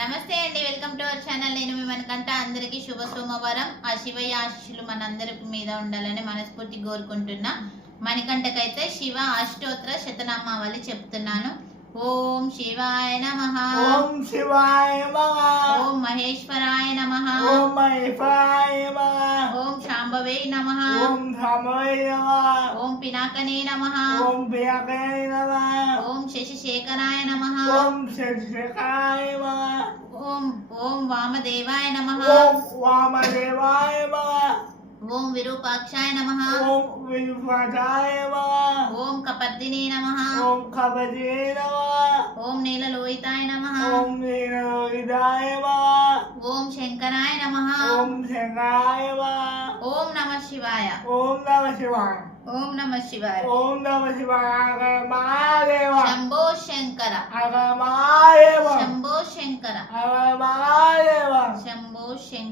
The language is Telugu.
నమస్తే అండి, వెల్కమ్ టు అవర్ ఛానల్. నేను మీ మనకంట. అందరికీ శుభ సోమవారం. ఆ శివయ్య ఆశీస్సులు మనందరి మీద ఉండాలని మనస్ఫూర్తి కోరుకుంటున్నా. మణికంఠకైతే శివ అష్టోత్తర శతనామావళి చెప్తున్నాను. ఓం శివాయ నమః, ఓం శివాయ నమః, ఓం మహేశ్వరాయ నమః, ఓం మహేశ్వరాయ నమః, ఓం శాంభవే నమః, ఓం శాంభవే నమః, ఓం పినాకనే నమః, ఓం పినాకనే నమః, ఓం శశిశేఖరాయ నమః, ఓం శశిశేఖరాయ నమః, ఓం వామదేవాయ నమః, ఓం వామదేవాయ నమః, ఓం విరూపాక్షాయ నమః, ఓం విరూపాక్షాయ నమః, ఓం కపర్దినే నమః, ఓం కపర్దినే నమః, ఓం నీలలోహితాయ నమః, ఓం నీలలోహితాయ నమః, ఓం శంకరాయ నమః, ఓం శంకరాయ నమః, ఓం నమః శివాయ, ఓం నమః శివాయ, ఓం నమః శివాయ, ఓం నమః శివాయ. హర మహాదేవ, శంభో శంకర, హర మహాదేవ, శంభో శంకర, హర మహాదేవ. శంభో శంకర.